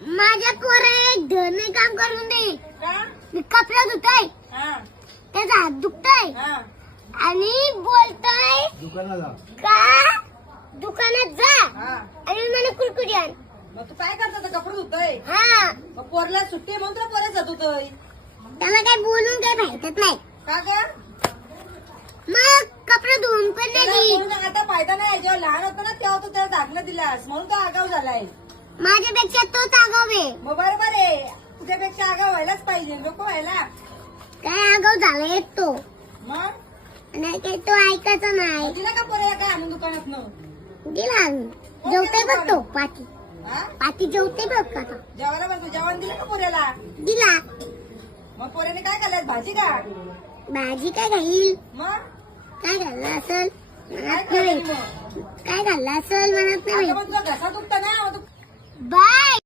माझ्या पोराने एक धरणे काम करून दे. का? मी कपडा धुताय, हा त्याचा हात दुखताय हा आणि बोलताय का दुकानात जा हा. आणि मला कुरकुरी आण. मग तू काय करतो तर कपडे धुतोय? हा, मग पोरला सुट्टी आहे म्हणून तुला पोराचं धुतोय त्याला काय बोलून काय भेटत नाही. का ग? मग कपडे धुवून पण त्याला नाही. बोलून आता फायदा नाही. जेव्हा लहान होतो ना तेव्हा तू त्याला दाखला दिलास म्हणून तो आगाव झालाय. माझ्यापेक्षा तोच आगाव आहे. मग बरोबर आहे, तुझ्यापेक्षा आगाव व्हायलाच पाहिजे, नको व्हायला. काय आगाव झालाय तो, मग नाही काय तो ऐकायचा नाही. मग तिला का पोराला काय आणून दुकानात न दिला जेवते बघ तो पाठी हा? पाठी जेवते बघ का तो. जेवायला बरं जेवण दिलं का पोऱ्याला? दिला. मग पोऱ्याने काय खाल्लं? भाजी का? भाजी काय खाईल, मग काय खाल्लं असेल काय म्हणत खाल्लं नाही. मग? काय खाल्लं असेल म्हणत आता नाही. मग तुला घसा दुखता ना, मग तू बाय.